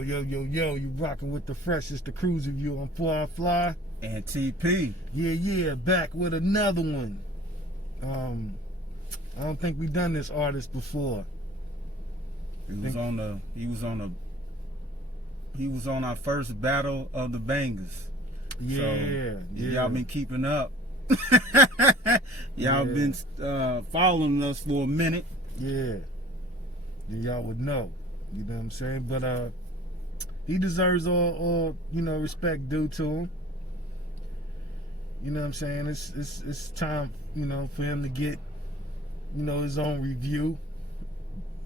Yo, you rocking with the freshest, the KRUZE review on Fly. And TP. Yeah, back with another one. I don't think we done this artist before. He was on our first battle of the bangers. Yeah. Y'all been keeping up. Y'all been following us for a minute. Yeah. Then y'all would know. You know what I'm saying? But he deserves all respect due to him. You know what I'm saying? It's time, for him to get, his own review.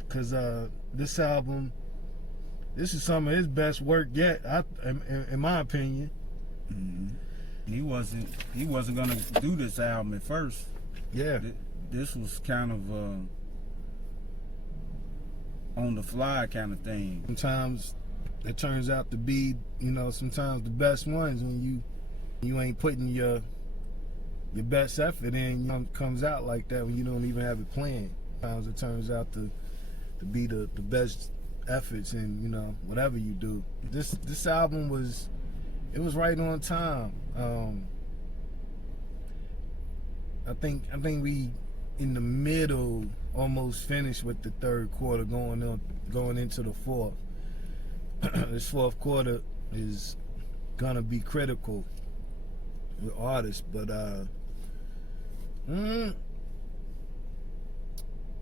Cause this album, this is some of his best work yet, in my opinion. Mm-hmm. He wasn't gonna do this album at first. Yeah. This was kind of on the fly kind of thing. Sometimes it turns out to be, sometimes the best ones when you ain't putting your best effort in. It comes out like that when you don't even have it planned. Sometimes it turns out to be the best efforts in whatever you do. This album was right on time. I think we in the middle, almost finished with the third quarter, going into the fourth. This fourth quarter is gonna be critical with artists, but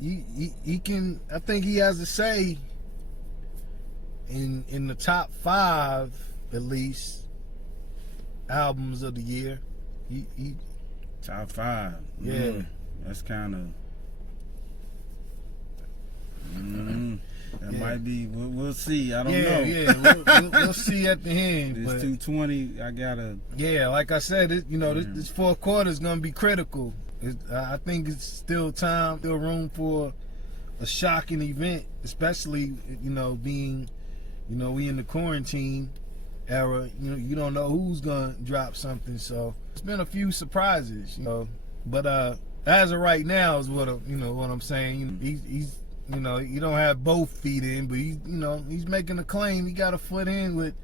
he can. I think he has a say in the top 5 at least albums of the year. He top 5. Yeah. That's kind of. That might be. We'll see. I don't know. Yeah. We'll see at the end. This 220. I gotta. Yeah, like I said, this fourth quarter is gonna be critical. I think it's still room for a shocking event, especially being, we in the quarantine era. You don't know who's gonna drop something. So it's been a few surprises, But as of right now is what I'm saying. He's you don't have both feet in, but he's making a claim. He got a foot in with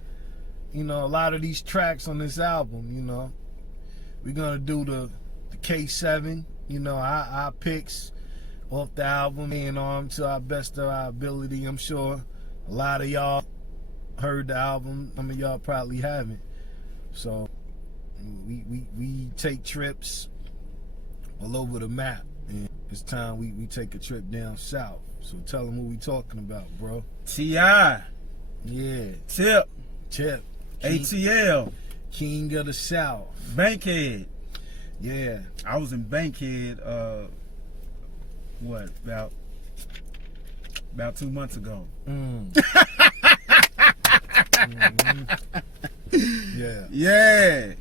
a lot of these tracks on this album. We're gonna do the K7, our picks off the album, and to our best of our ability. I'm sure a lot of y'all heard the album. Some of y'all probably haven't. So we take trips all over the map, and it's time we take a trip down south. So tell them what we talking about, bro. T.I. Yeah. Tip. ATL. King of the South. Bankhead. Yeah. I was in Bankhead, about 2 months ago. Yeah.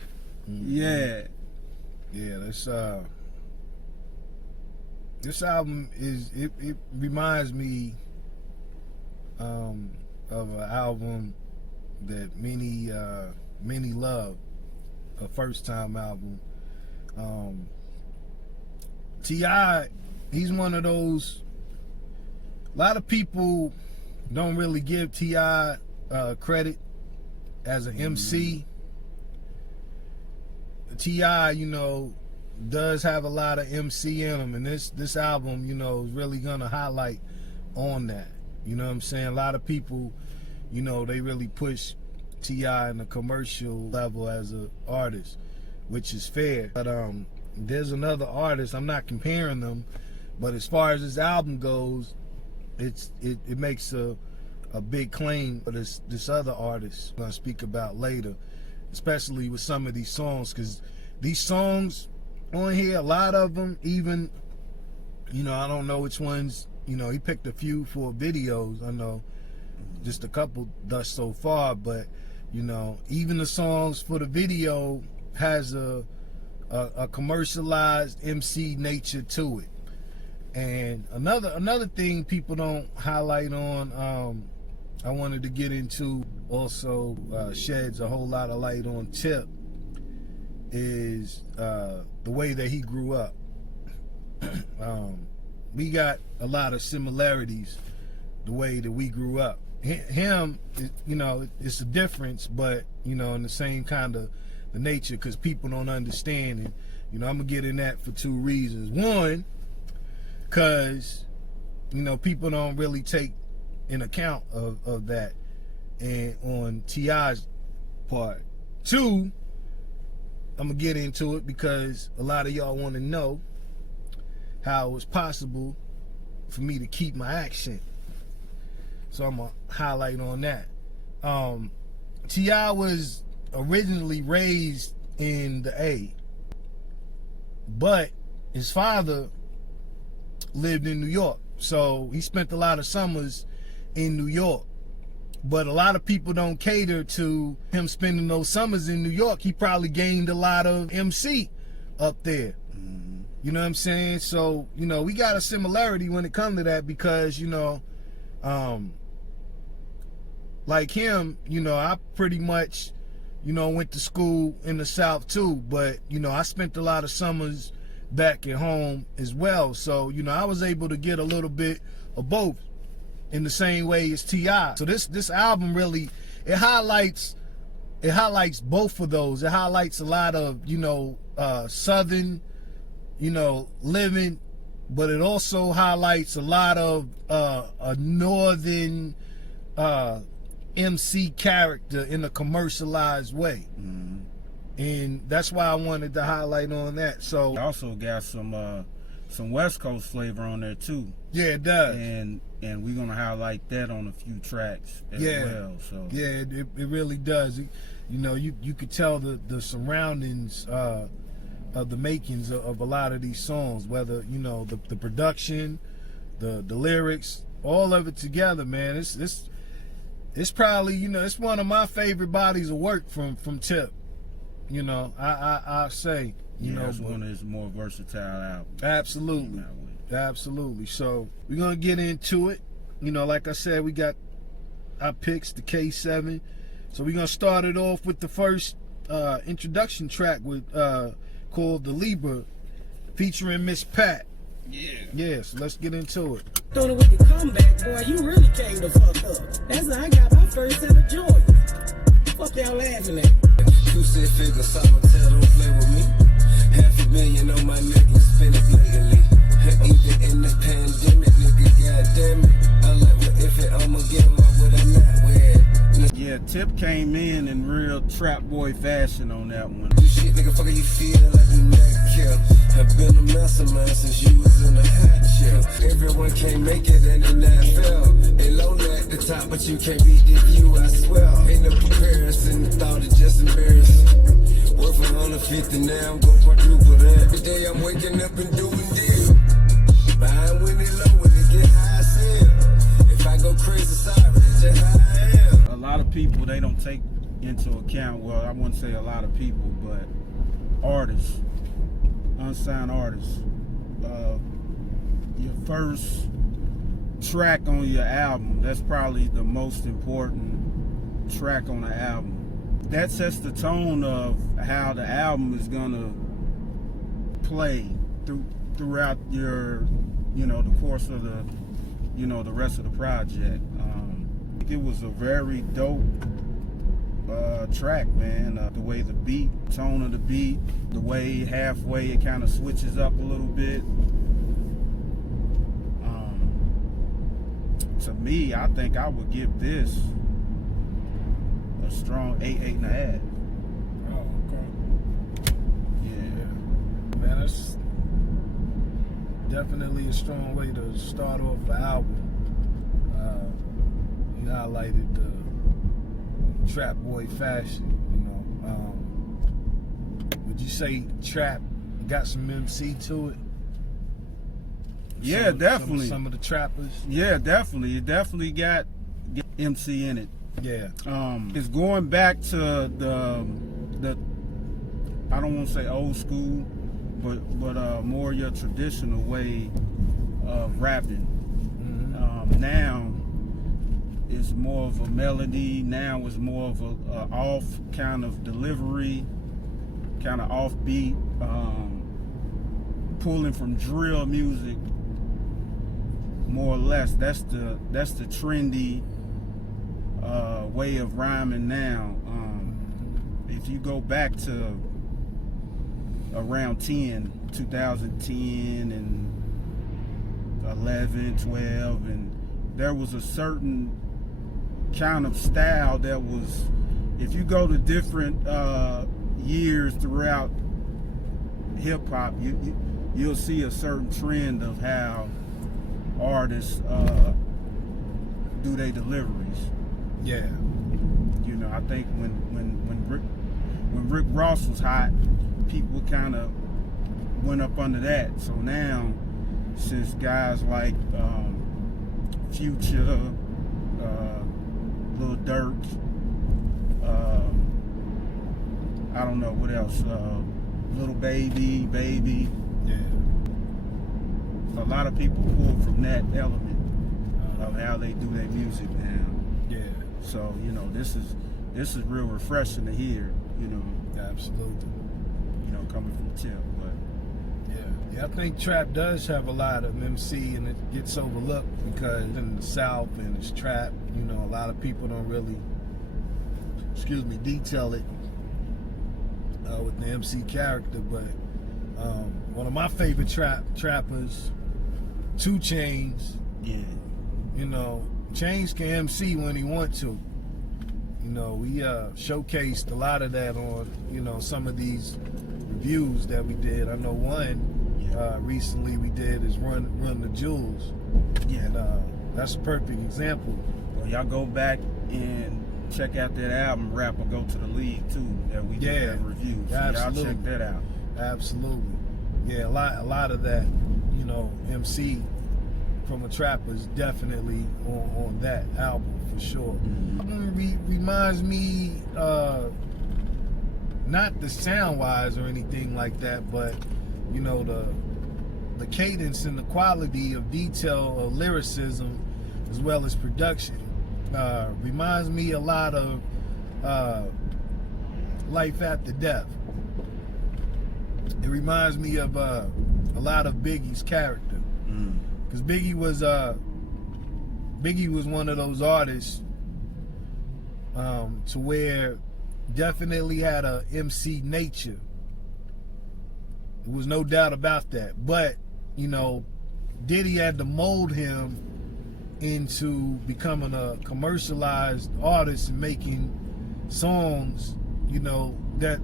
This album it reminds me of an album that many love, a first time album. T.I., he's one of those. A lot of people don't really give T.I. credit as an MC. T.I., does have a lot of MC in him, and this album, is really gonna highlight on that. You know what I'm saying? A lot of people, they really push T.I. in the commercial level as an artist, which is fair. But there's another artist. I'm not comparing them, but as far as this album goes, it makes a big claim for this other artist I'm gonna speak about later, especially with some of these songs, because these songs on here, a lot of them, even, I don't know which ones, he picked a few for videos. I know just a couple thus so far, but, even the songs for the video has a commercialized MC nature to it. And another thing people don't highlight on, I wanted to get into, also sheds a whole lot of light on Tip, is the way that he grew up. We got a lot of similarities the way that we grew up. him, you know, it's a difference, but you know, in the same kind of the nature, because people don't understand, and you know, I'm gonna get in that for two reasons. One, because you know, people don't really take in account of that, and on T.I.'s part. Two, I'm gonna get into it because a lot of y'all want to know how it was possible for me to keep my accent. So I'm gonna highlight on that. T.I. was originally raised in the A, but his father lived in New York, so he spent a lot of summers in New York. But a lot of people don't cater to him spending those summers in New York. He probably gained a lot of MC up there. You know what I'm saying? So, you know, we got a similarity when it comes to that, because, you know, like him, you know, I pretty much, you know, went to school in the South too, but, you know, I spent a lot of summers back at home as well. So, you know, I was able to get a little bit of both in the same way as T.I. So this album really, it highlights both of those. It highlights a lot of, you know, Southern, you know, living, but it also highlights a lot of a Northern MC character in a commercialized way. And that's why I wanted to highlight on that. So it also got some West Coast flavor on there too. Yeah, it does. And we're gonna highlight that on a few tracks as well. So yeah, it really does. You know, you could tell the surroundings of the makings of a lot of these songs, whether, you know, the production, the lyrics, all of it together, man. It's probably, you know, it's one of my favorite bodies of work from Tip. You know, I say, you know, it's one of his more versatile albums. Absolutely. Absolutely. So we're gonna get into it. You know, like I said, we got our picks, the K7. So we're gonna start it off with the first introduction track with called the L.I.B.R.A, featuring Miss Pat. Yeah, so let's get into it. Doing it with the comeback, boy, you really came the fuck up. That's how I got my first set of joy. Fuck y'all laughing at. 2 6 figure solitaire, don't play with me. $500,000 on my necklace, spend it blatantly. Even in the pandemic, nigga, goddammit. I like what if it, I'ma get him, why would I not wear it? Yeah, Tip came in real trap boy fashion on that one. You shit, nigga, fucker, you feel like you not care. I've been a mastermind since you was in a hot chair. Everyone can't make it and the night fell. They lonely at the top, but you can't beat the view, I swear. Ain't no comparison, the thought is just embarrassing. Worth 150, now I'm gon' quadruple that. Every day I'm waking up and doing deals. Buying when it low, when it get high, I sell. If I go crazy, sorry, it's just how I am. A lot of people, they don't take into account, well, I wouldn't say a lot of people, but artists, unsigned artists, your first track on your album, that's probably the most important track on the album. That sets the tone of how the album is gonna play throughout your, you know, the course of the, you know, the rest of the project. It was a very dope track, man. The way the beat, tone of the beat, the way halfway it kind of switches up a little bit. To me, I think I would give this a strong 8, 8.5. Oh, okay. Yeah. Man, that's definitely a strong way to start off the album. You highlighted the trap boy fashion, you know. Would you say trap got some MC to it? Yeah, definitely. Some of the trappers. Yeah, definitely. It definitely got MC in it. Yeah. It's going back to the I don't want to say old school, but more your traditional way of rapping. Now it's more of a melody. Now it's more of a off kind of delivery, kind of offbeat, pulling from drill music, more or less. That's the trendy way of rhyming now. If you go back to around 2010 and 11, 12, and there was a certain kind of style that was, if you go to different years throughout hip-hop, you'll see a certain trend of how artists do their deliveries. Yeah. You know, I think when Rick Ross was hot, people kind of went up under that. So now, since guys like Future, Lil Durk, I don't know what else, Little Baby, Yeah. a lot of people pull from that element of how they do their music now. Yeah. So, you know, this is real refreshing to hear, you know. Absolutely. You know, coming from Tip, but Yeah, I think trap does have a lot of MC, and it gets overlooked because in the South and it's trap, you know, a lot of people don't really, detail it with the MC character. But one of my favorite trappers, 2 Chainz, yeah, you know, Chainz can MC when he wants to. You know, we showcased a lot of that on, you know, some of these reviews that we did. I know one recently we did is Run the Jewels. yeah. And that's a perfect example. Well, y'all go back and check out that album, Rap or Go to the League too, that we did that review. So Absolutely. y'all check that out. Absolutely. Yeah, a lot of that, you know, MC from a trapper is definitely on that album for sure. Reminds me, not the sound wise or anything like that, but you know, the cadence and the quality of detail of lyricism as well as production reminds me a lot of Life After Death. It reminds me of a lot of Biggie's character, because Biggie was one of those artists to where definitely had a MC nature. There was no doubt about that. But you know, Diddy had to mold him into becoming a commercialized artist and making songs, you know, that,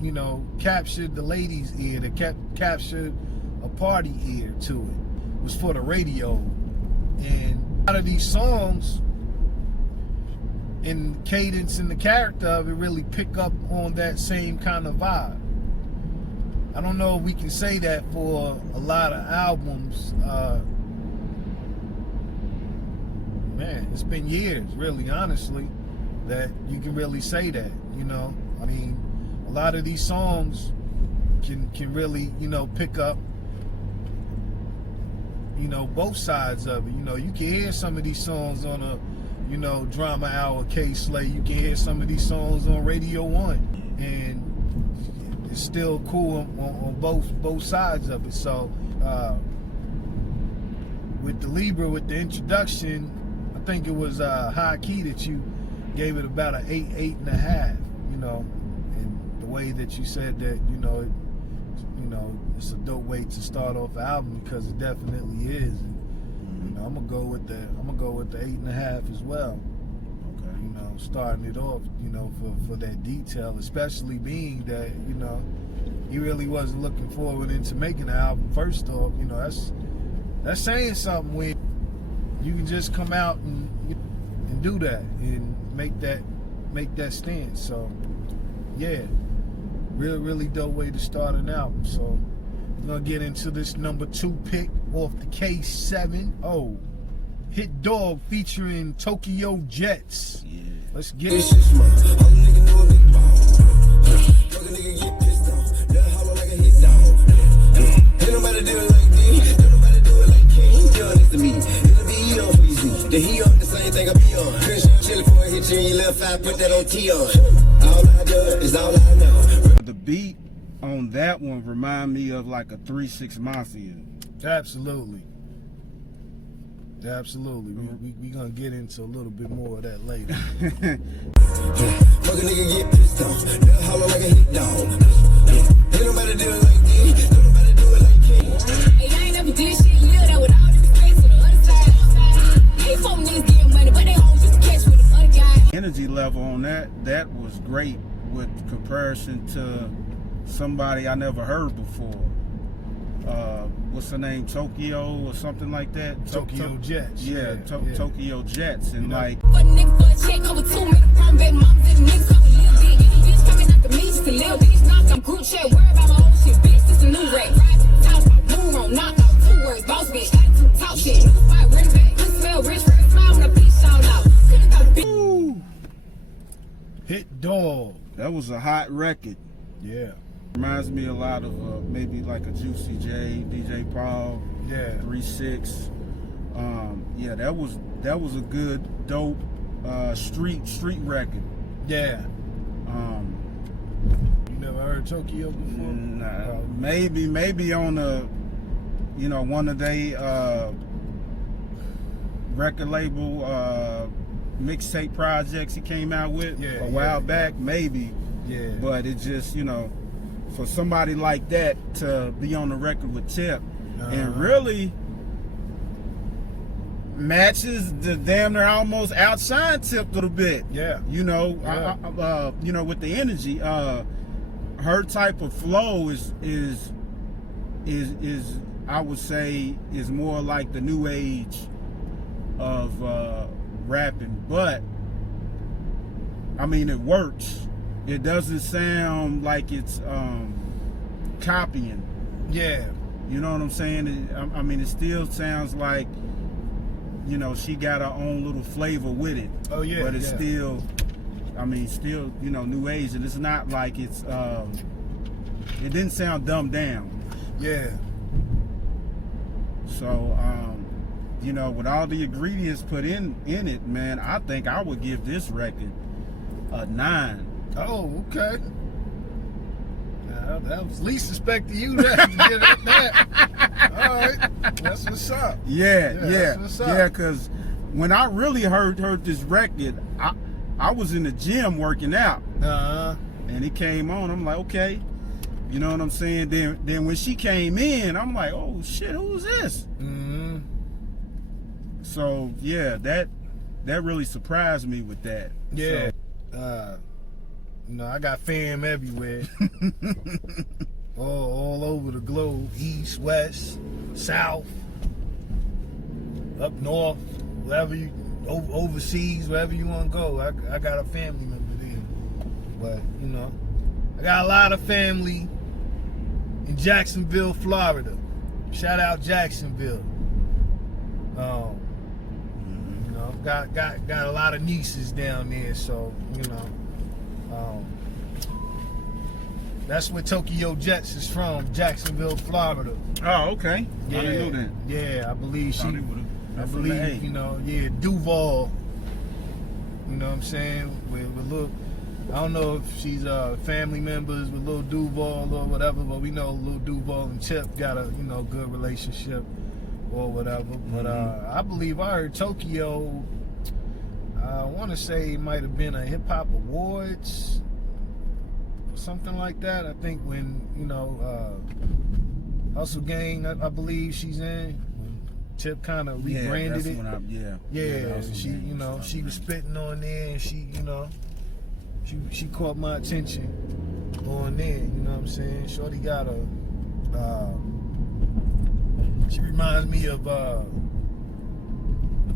you know, captured the ladies' ear, that captured a party ear to it. It was for the radio. And a lot of these songs and cadence and the character of it really pick up on that same kind of vibe. I don't know if we can say that for a lot of albums. Man, it's been years, really, honestly, that you can really say that, you know. I mean, a lot of these songs can really, you know, pick up, you know, both sides of it. You know, you can hear some of these songs on a, you know, Drama Hour, K-Slay. You can hear some of these songs on Radio 1. And it's still cool on both sides of it. So, with the L.I.B.R.A, with the introduction, I think it was High Key that you gave it about an 8.5, you know, and the way that you said that, you know, it's a dope way to start off an album, because it definitely is. And, you know, I'm gonna go with the 8.5 as well. Okay. You know, starting it off, you know, for that detail, especially being that, you know, he really wasn't looking forward into making the album. First off, you know, that's saying something when you can just come out and do that and make that stance. So yeah, really dope way to start an album. So we're gonna get into this number 2 pick off the K7. Oh, Hit Dog featuring Tokyo Jets. Yeah. Let's get it. He on the same thing I be on. Chillin' for a hit you in your left eye, put that on T on. All I do is all I know. The beat on that one remind me of like a 3-6 Mafia. Absolutely. Absolutely. We gonna get into a little bit more of that later. Fuck a nigga get pissed off. They'll holler like a hit dog. Ain't nobody do it like this. Ain't nobody do it like this. Hey, I ain't never did shit, lived out with all this space on the other side. Hey, folk niggas getting money, but they always just catch with the other guy. Energy level on that was great with comparison to somebody I never heard before. What's her name? Tokyo or something like that? Tokyo Jets. Yeah, Tokyo Jets. And like, But nigga for a check over 2 minutes from baby moms and niggas coming little dick. Bitch coming after me, just a little bitch. Knock on group chat, worry about my own shit. Bitch, this a new rap. Talk about move on, knock out 2 words. Boss bitch, attitude, talk shit. New spot, rich back. Good smell, rich, first smile when I bitch shout out. Couldn't thought a bitch. Hit dog. that was a hot record. Yeah. Reminds me a lot of maybe like a Juicy J, DJ Paul, Yeah. 3-6. Yeah, that was a good, dope street record. Yeah. You never heard Tokyo before? Nah, maybe on one of they record label mixtape projects he came out with a while back, maybe. Yeah. But it just, for somebody like that to be on the record with Tip and really matches the damn near almost outshine Tip a little bit. Yeah. With the energy, her type of flow is I would say is more like the new age of rapping, but I mean it works. It doesn't sound like it's copying. Yeah. You know what I'm saying? It still sounds like, she got her own little flavor with it. Oh yeah. But it's still new age, and it's not like it's it didn't sound dumbed down. Yeah. So with all the ingredients put in it, man, I think I would give this record a 9. Oh, okay. That was least expecting you to give it that. All right, that's what's up. Yeah. That's what's up. Yeah, because when I really heard this record, I was in the gym working out, and it came on. I'm like, okay, you know what I'm saying. Then when she came in, I'm like, oh shit, who's this? Mm-hmm. So yeah, that really surprised me with that. Yeah. So, I got fam everywhere. all over the globe, east, west, south, up north, wherever you, overseas, wherever you want to go. I got a family member there. But, I got a lot of family in Jacksonville, Florida. Shout out Jacksonville. Got a lot of nieces down there, so, that's where Tokyo Jets is from, Jacksonville, Florida. oh, okay. Yeah, I didn't know that. Yeah, I believe she. I believe, Duval. You know what I'm saying? With Lil, I don't know if she's family members with Lil Duval or whatever, but we know Lil Duval and Chip got a good relationship or whatever. But I believe I heard Tokyo. I want to say it might have been a Hip Hop Awards or something like that. I think when Hustle Gang, I believe she's in. When Tip kind of rebranded it. She was spitting on there, and she caught my attention on there. You know what I'm saying? Shorty got she reminds me of the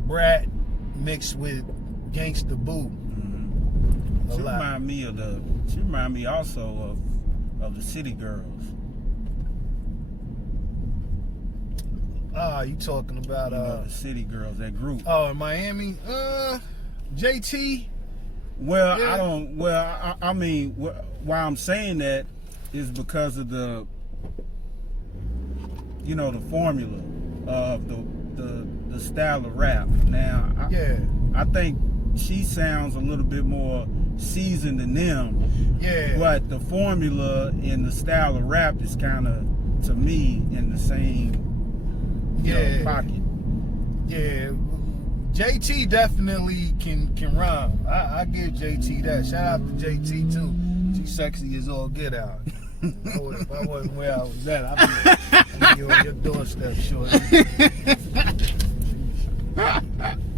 Brat mixed with Gangsta Boo. Mm-hmm. She remind me also of the City Girls. You talking about the City Girls, that group? Oh, in Miami, JT. Well, yeah. I don't. Well, I mean, why I'm saying that is because of the formula of the style of rap. Now, I think she sounds a little bit more seasoned than them. Yeah. But the formula in the style of rap is kind of, to me, in the same pocket. Yeah, JT definitely can rhyme. I give JT that. Shout out to JT too. She's sexy as all get out. If I wasn't where I was at, I'd be on your doorstep, shorty.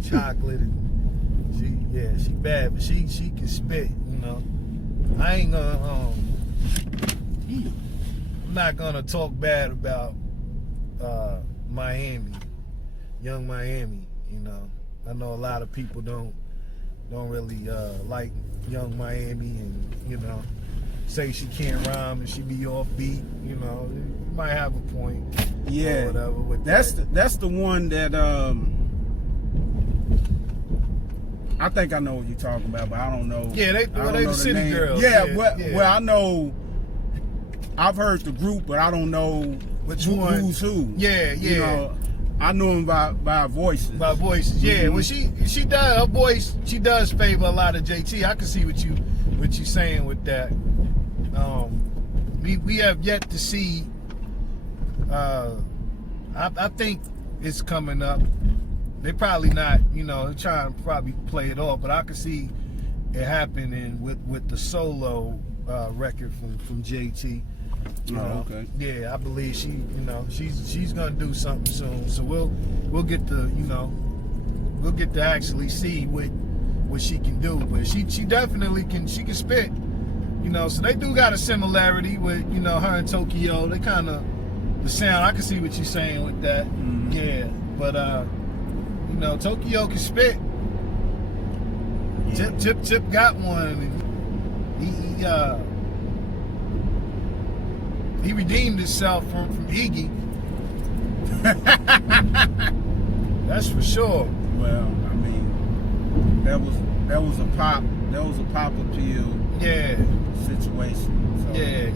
Chocolate and she bad, but she can spit, you know. I ain't gonna I'm not gonna talk bad about Miami, young Miami, you know. I know a lot of people don't really like young Miami, and you know, say she can't rhyme and she be offbeat, you know. You might have a point. Yeah, or whatever with that's the one that I think I know what you're talking about, but I don't know. Yeah, they the city name. girls. Yeah, well, I know. I've heard the group, but I don't know which one. Who's who. Yeah. You know, I know them by voices. By voices, yeah. Well, she does, her voice, she does favor a lot of JT. I can see what you saying with that. We have yet to see. I think it's coming up. They probably not, you know, they're trying to probably play it off, but I can see it happening with the solo record from JT. You know? Okay. Yeah, I believe she, you know, she's gonna do something soon. So we'll get to, you know, we'll get to actually see what she can do. But she definitely can spit. You know, so they do got a similarity with, you know, her and Tokyo. They kind of, the sound, I can see what you're saying with that. Mm-hmm. Yeah, but you know, Tokyo can spit. Yeah. Tip got one, and he redeemed himself from Iggy. That's for sure. Well, I mean, that was a pop appeal. Yeah. Situation. So, yeah.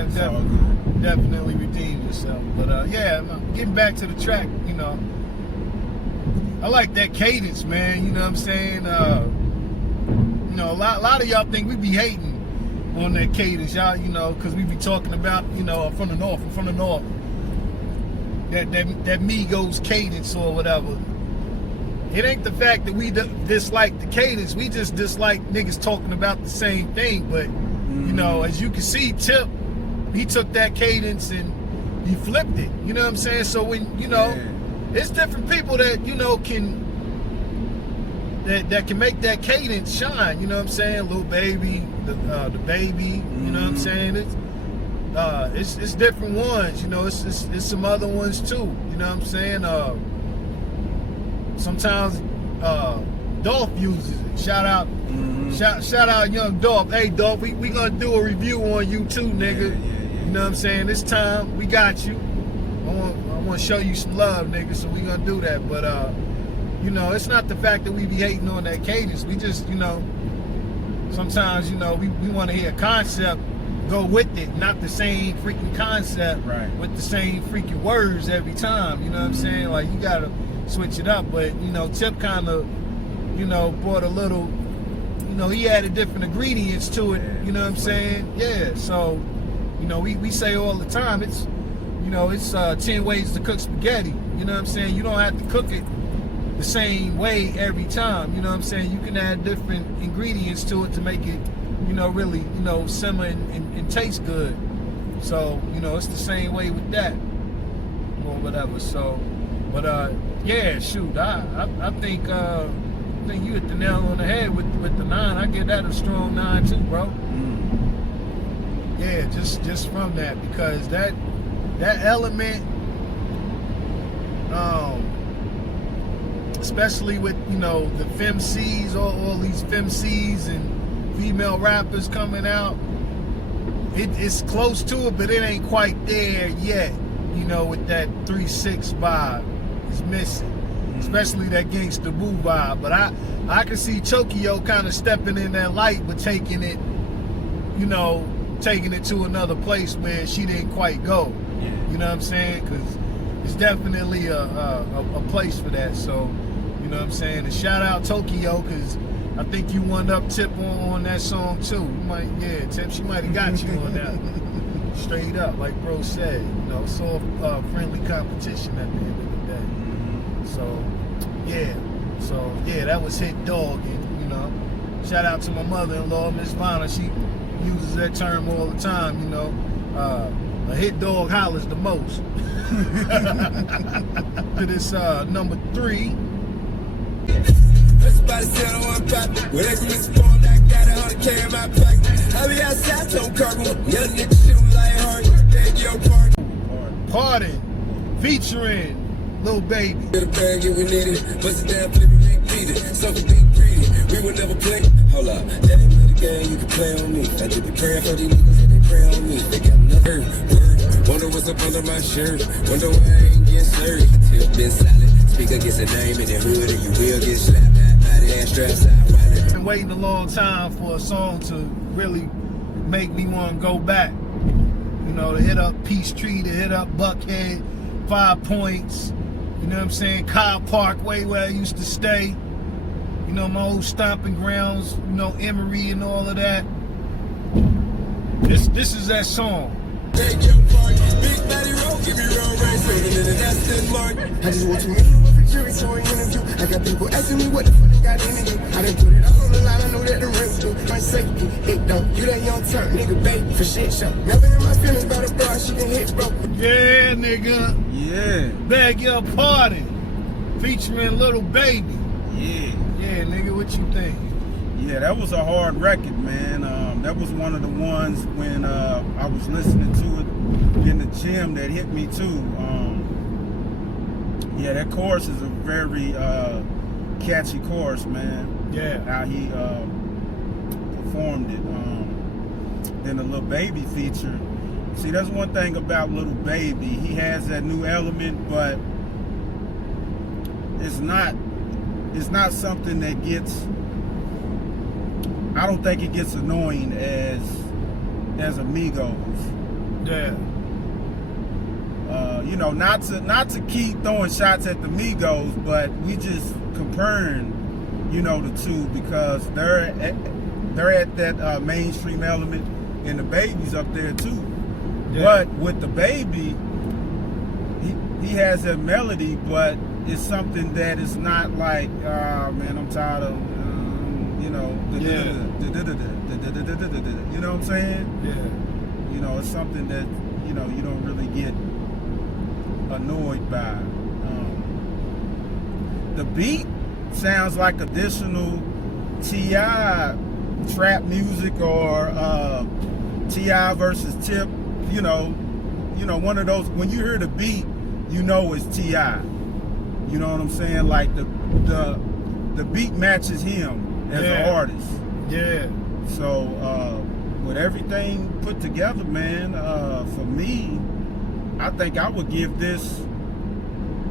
I mean, definitely redeemed himself. But yeah, getting back to the track, you know, I like that cadence, man. You know what I'm saying? You know, a lot of y'all think we be hating on that cadence, y'all. You know, because we be talking about, you know, from the north, that Migos cadence or whatever. It ain't the fact that we dislike the cadence. We just dislike niggas talking about the same thing. But you know, as you can see, Tip, he took that cadence and he flipped it. You know what I'm saying? So when, you know. Yeah. It's different people that, you know, that can make that cadence shine. You know what I'm saying? Lil Baby, the Baby. You know what I'm saying? It's different ones. You know, it's some other ones too. You know what I'm saying? Sometimes Dolph uses it. Shout out, shout out, young Dolph. Hey Dolph, we gonna do a review on you too, nigga. Yeah. You know what I'm saying? This time we got you. I want to show you some love, nigga, so we gonna do that. But you know, it's not the fact that we be hating on that cadence. We just, you know, sometimes, you know, we want to hear a concept, go with it, not the same freaking concept with the same freaking words every time. You know what I'm saying? Like, you gotta switch it up. But you know, Tip kind of, you know, brought a little, you know, he added different ingredients to it. You know what I'm saying? Yeah. So, you know, we say all the time, it's, you know, it's 10 ways to cook spaghetti. You know what I'm saying? You don't have to cook it the same way every time. You know what I'm saying? You can add different ingredients to it to make it, you know, really, you know, simmer and taste good. So, you know, it's the same way with that or whatever. So, but yeah, shoot, I think you hit the nail on the head with the 9. I give that a strong 9 too, bro. Yeah, just from that, because that element, especially with, you know, the femcs, all these femcs and female rappers coming out, it's close to it, but it ain't quite there yet. You know, with that 3-6 vibe, it's missing, especially that Gangsta Boo vibe. But I can see Tokyo kind of stepping in that light, but taking it, you know, taking it to another place where she didn't quite go. You know what I'm saying? Because it's definitely a place for that. So, you know what I'm saying? And shout out Tokyo, because I think you wound up Tip on that song too. You might, yeah, Tip, she might have got you on that. Straight up, like bro said. You know, it's all friendly competition at the end of the day. So yeah, that was Hit Dog, and you know, shout out to my mother-in-law, Miss Vonna. She uses that term all the time. You know, a hit dog hollers the most. To this number 3. Everybody said I want to pop. When they from this phone, I got 100K in my pocket. I be outside, don't cargo. Young nigga shoot like hard. Beg your pardon. Pardon, featuring Lil Baby. Get a bag if we need it. Bust it down, flip it, big beat it. Something big greedy. We would never play. Hold up, that ain't really the game. You can play on me. I just be praying for these niggas that they pray on me. They got nothing. Wonder what's up under my shirt. Wonder why I ain't get served. Still been silent. Speak against a name in the hood, and you will get slapped. Body ass straps out. Been waiting a long time for a song to really make me want to go back. You know, to hit up Peachtree, to hit up Buckhead, 5 Points. You know what I'm saying? Kyle Parkway, where I used to stay. You know, my old stomping grounds. You know, Emory and all of that. This is that song. Take your part, big body roll, give me roll right, straight into the Aston Martin. I just want to meet you with a jury, so an interview. I got people asking me what the fuck they got into you. I done put it all on the line, I know that the rest do. My safety, it don't. You that young turn, nigga, baby, for shit show. Never in my feelings about a bra, she can hit, bro. Yeah, nigga. Yeah. Beg your pardon. Featuring Lil Baby. Yeah. Yeah, nigga, what you think? Yeah, that was a hard record, man. That was one of the ones when I was listening to it in the gym that hit me too. Yeah, that chorus is a very catchy chorus, man. Yeah. How he performed it. Then the Lil Baby feature. See, that's one thing about Lil Baby. He has that new element, but it's not something that gets. I don't think it gets annoying as Amigos. Yeah. You know, not to keep throwing shots at the Migos, but we just comparing, you know, the two because they're at that mainstream element, and the Baby's up there too. Yeah. But with the Baby, he has that melody, but it's something that is not like, man, I'm tired of. You know, yeah. You know what I'm saying? Yeah. You know, it's something that, you know, you don't really get annoyed by. The beat sounds like additional T.I. trap music or T.I. versus Tip. You know, one of those, when you hear the beat, you know it's T.I. You know what I'm saying? Like the beat matches him as an artist. Yeah. So with everything put together, man, for me, I think I would give this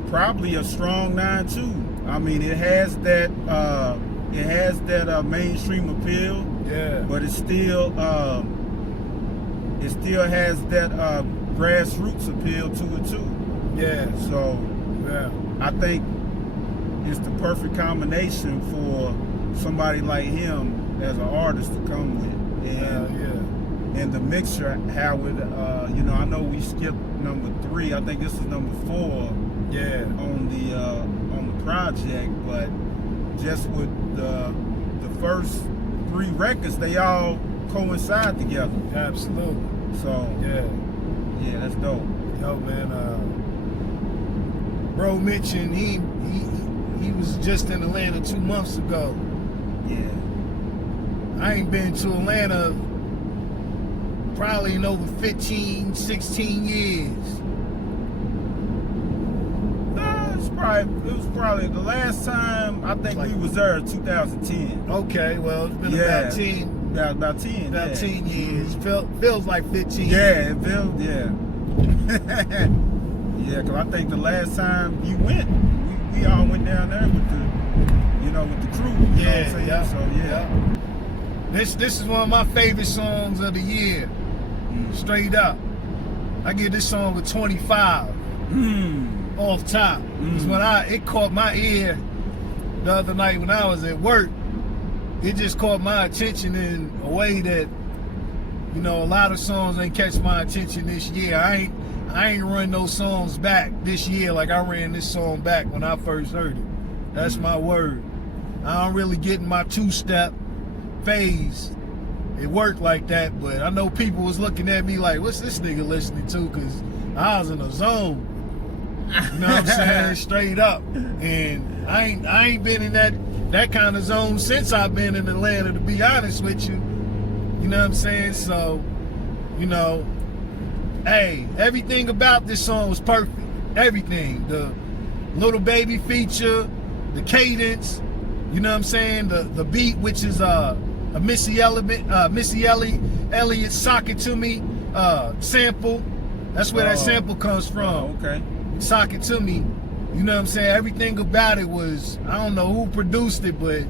probably a strong 9.2. I mean, it has that mainstream appeal. Yeah. But it still has that grassroots appeal to it too. Yeah. So yeah, I think it's the perfect combination for somebody like him as an artist to come with, and the mixture, how it, you know, I know we skipped number 3. I think this is number 4. Yeah. On the project, but just with the first 3 records, they all coincide together. Absolutely. So yeah, that's dope. Yo, man, bro mentioned he was just in Atlanta 2 months ago. Yeah. I ain't been to Atlanta probably in over 15, 16 years. It was probably the last time I think we was there in 2010. Okay, well, it's been about 10. About 10. About 10 years. Feels like 15. Yeah, it feels, yeah. Yeah, because I think the last time you went, we all went down there with the crew. You know what I'm saying? Yeah. So yeah. This is one of my favorite songs of the year. Straight up. I give this song a 25. Off top. Because when it caught my ear the other night when I was at work, it just caught my attention in a way that, you know, a lot of songs ain't catch my attention this year. I I ain't run those songs back this year like I ran this song back when I first heard it. That's my word. I don't really get in my two-step phase. It worked like that, but I know people was looking at me like, what's this nigga listening to? Because I was in a zone. You know what I'm saying? Straight up. And I ain't been in that kind of zone since I've been in Atlanta, to be honest with you. You know what I'm saying? So, you know, hey, everything about this song was perfect. Everything. The Lil Baby feature, the cadence, you know what I'm saying? The beat, which is a Missy Elliott Sock It To Me sample. That's where that sample comes from. Oh, okay. Sock It To Me. You know what I'm saying? Everything about it was, I don't know who produced it, but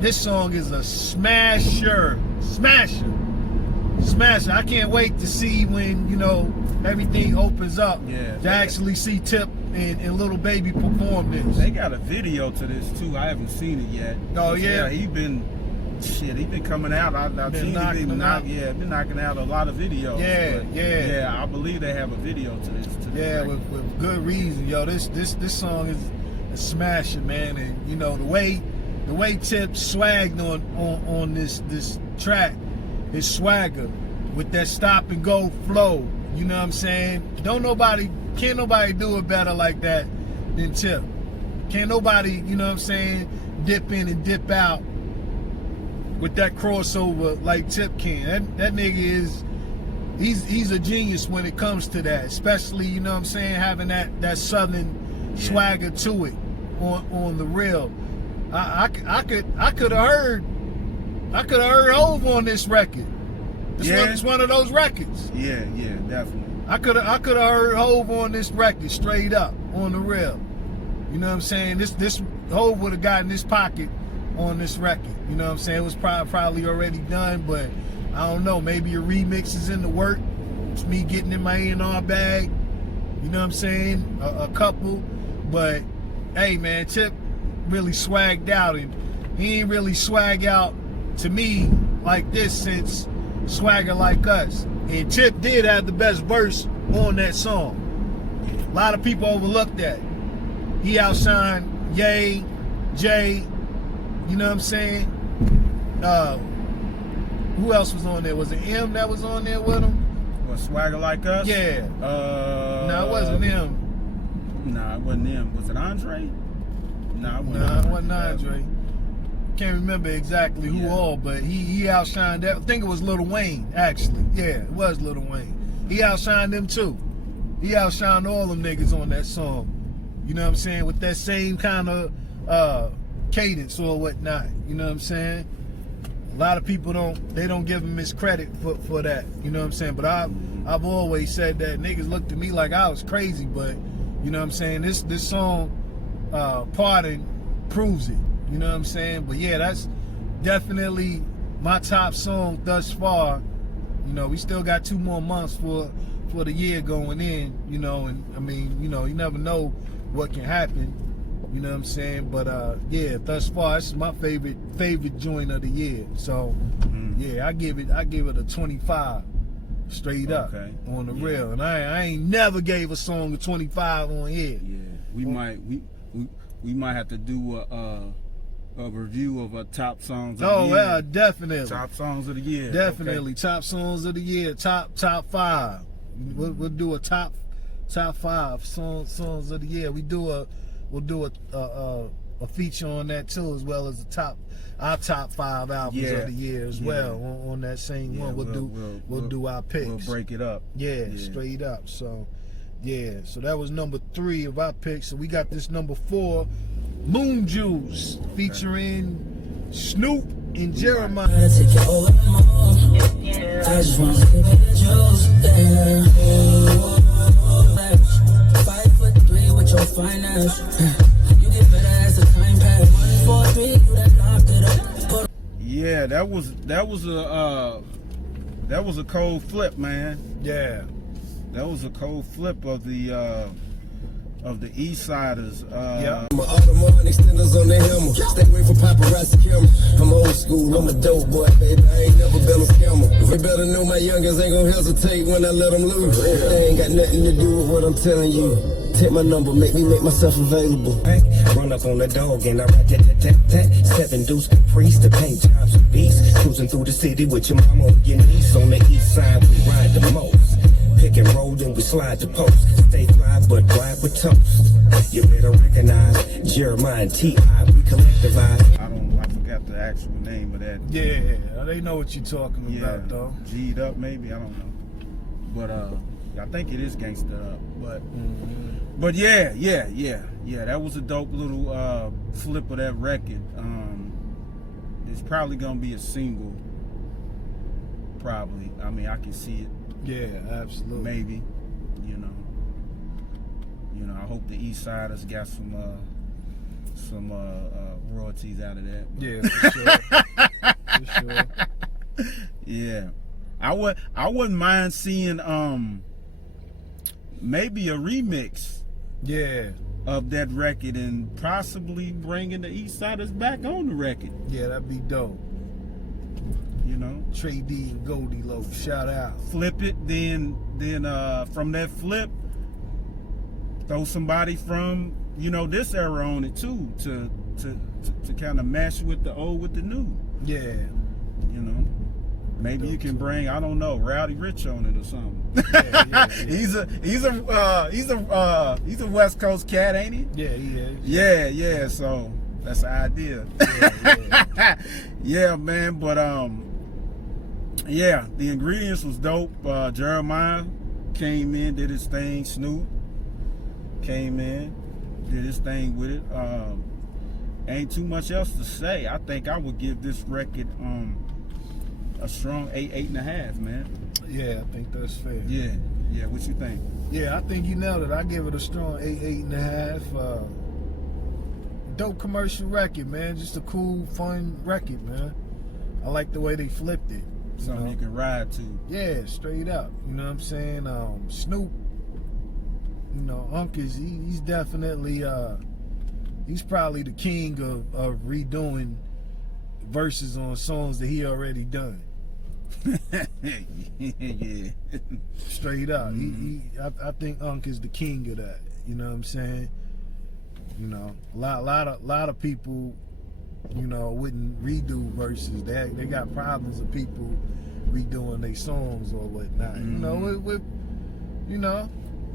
this song is a smasher. Smasher. I can't wait to see when, you know, everything opens up to actually see Tip and Lil Baby perform this. They got a video to this too. I haven't seen it yet. Oh yeah? He been coming out. I've seen him been knocking out a lot of videos. Yeah, I believe they have a video to this. With good reason, yo. This song is a smasher, man. And you know the way Tip swagged on this track, his swagger with that stop and go flow. You know what I'm saying? Can't nobody do it better like that than Tip. Can't nobody, you know what I'm saying, dip in and dip out with that crossover like Tip can. That nigga he's a genius when it comes to that, especially, you know what I'm saying, having that southern swagger to it on the real. I could have heard Hov on this record. It's one of those records. Yeah, definitely. I could have heard Hov on this record straight up on the real. You know what I'm saying? This Hov would have gotten his pocket on this record. You know what I'm saying? It was probably already done, but I don't know. Maybe a remix is in the work. It's me getting in my A&R bag. You know what I'm saying? A couple. But hey, man, Tip really swagged out, and he ain't really swag out to me like this since Swagger Like Us. And Tip did have the best verse on that song. A lot of people overlooked that. He outshined Ye, Jay, you know what I'm saying? Who else was on there? Was it M that was on there with him? What, Swagger Like Us? Yeah. No, it wasn't him. Nah, it wasn't him. Was it Andre? Nah, it wasn't Andre. Can't remember exactly who all, but he outshined that. I think it was Lil Wayne, actually. Yeah, it was Lil Wayne. He outshined them too. He outshined all them niggas on that song. You know what I'm saying? With that same kind of cadence or whatnot. You know what I'm saying? A lot of people don't give him his credit for that. You know what I'm saying? But I've always said that niggas looked at me like I was crazy, but you know what I'm saying? This song, Pardon, proves it. You know what I'm saying? But yeah, that's definitely my top song thus far. You know, we still got 2 more months for the year going in, you know, and I mean, you know, you never know what can happen. You know what I'm saying? But yeah, thus far, this is my favorite joint of the year. So yeah, I give it a 25 straight up on the real. And I ain't never gave a song a 25 on here. Yeah, we might have to do a review of top songs of the year. Yeah, definitely. Top songs of the year. Definitely. Top songs of the year. Top 5. We'll do a top 5 songs of the year. We'll do a feature on that too, as well as our top 5 albums of the year as well on that same one. We'll do our picks. We'll break it up. Yeah, straight up. So yeah, so that was number 3 of our picks. So we got this number 4, Moon Juice, featuring Snoop and Jeremiah. I just wanna see the juice, yeah. 5'3" with your finance. You get better as the time pass. 1, 4, 3, you done knocked it up. Yeah, that was a cold flip, man. Yeah. That was a cold flip of the the East Siders. Yeah. My Audemars extenders on the helmet. Stay away from paparazzi camera. I'm old school, I'm a dope boy, baby. I ain't never been a scammer. You better know my youngins ain't gonna hesitate when I let them loose. They ain't got nothing to do with what I'm telling you. Take my number, make me make myself available. Hey, run up on the dog and I ride that. 7 deuce caprice, the paint jobs and beats. Cruising through the city with your mama or your niece. On the east side, we ride the most. Pick and roll, then we slide the post. Stay fly, but ride with toast. You better recognize Jeremiah and T.I. We collectivize. I forgot the actual name of that. Yeah, they know what you're talking about, though. G'd Up, maybe, I don't know. But I think it is Gangsta Up. But yeah, that was a dope little flip of that record. It's probably gonna be a single. Probably. I mean, I can see it. Yeah, absolutely. Maybe, you know, I hope the East Siders got some royalties out of that. Yeah, for sure. For sure. Yeah, I wouldn't mind seeing maybe a remix. Yeah. Of that record and possibly bringing the East Siders back on the record. Yeah, that'd be dope. You know, Trey D and Goldie Low, shout out. Flip it, then from that flip, throw somebody from this era on it too, to kind of mesh with the old with the new. Yeah. Maybe you can bring, I don't know, Rowdy Rich on it or something. Yeah. He's a West Coast cat, ain't he? Yeah, he is. Yeah. So that's the idea. Yeah. Yeah, man. But yeah, the ingredients was dope. Jeremiah came in, did his thing. Snoop came in, did his thing with it. Ain't too much else to say. I think I would give this record a strong 8.5, man. Yeah, I think that's fair. Yeah. What you think? Yeah, I think you nailed it. I give it a strong 8.5. Dope commercial record, man. Just a cool, fun record, man. I like the way they flipped it. Something you can ride to. Yeah, straight up. You know what I'm saying? Snoop, Unc he's definitely he's probably the king of redoing verses on songs that he already done. Yeah. Straight up. I think Unc is the king of that. You know what I'm saying? A lot of people, wouldn't redo verses. They got problems of people redoing their songs or whatnot.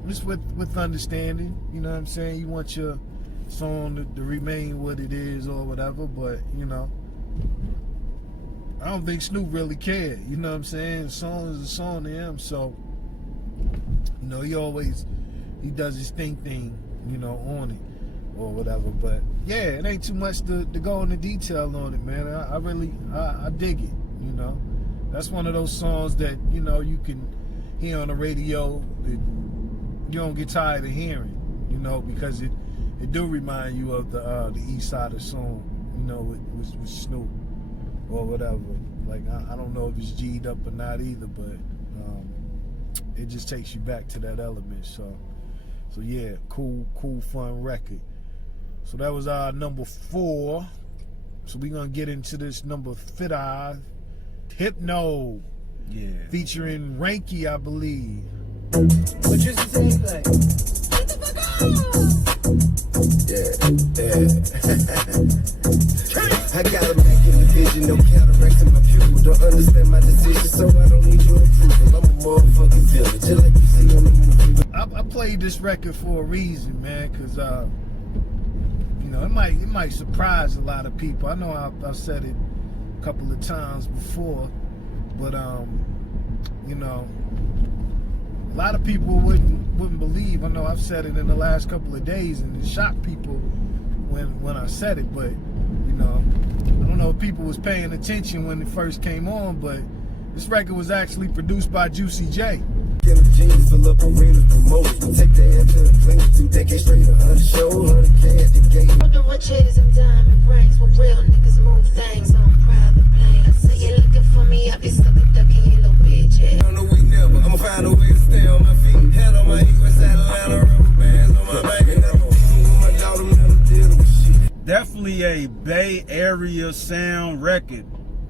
Just with understanding. You know what I'm saying? You want your song to remain what it is or whatever, but I don't think Snoop really cared. You know what I'm saying? A song is a song to him, so he does his thing, on it or whatever. But yeah, it ain't too much to go into detail on it, man. I dig it. That's one of those songs that you can hear on the radio that you don't get tired of hearing, because it do remind you of the East Side song, with Snoop or whatever. Like I don't know if it's G'd up or not either, but it just takes you back to that element. So yeah, cool, fun record. So that was our number 4. So we're gonna get into this number 5, Hypno. Yeah. Featuring Ranky, I believe. What you say, like? I got a back in the vision, no cataracts in my pupil. Don't understand my decision, so I don't need your approval. I'm a motherfucking villain, just like you see on the movie. I played this record for a reason, man, because it might surprise a lot of people. I know I've said it a couple of times before, but a lot of people wouldn't believe. I know I've said it in the last couple of days, and it shocked people when I said it. But I don't know if people was paying attention when it first came on, but this record was actually produced by Juicy J. Get them jeans, fill up arenas, promoters. We take their head to the clinic, 2 decades straight, 100 show, 100K at the gate. With the riches and diamond rings, with real niggas move things on private planes. So you looking for me, I be sucking, ducking you little bitch. Yeah. I don't know we never, I'ma find a way to stay on my feet. Head on my heels, Atlanta, rubber bands on my back, and Bay Area sound record.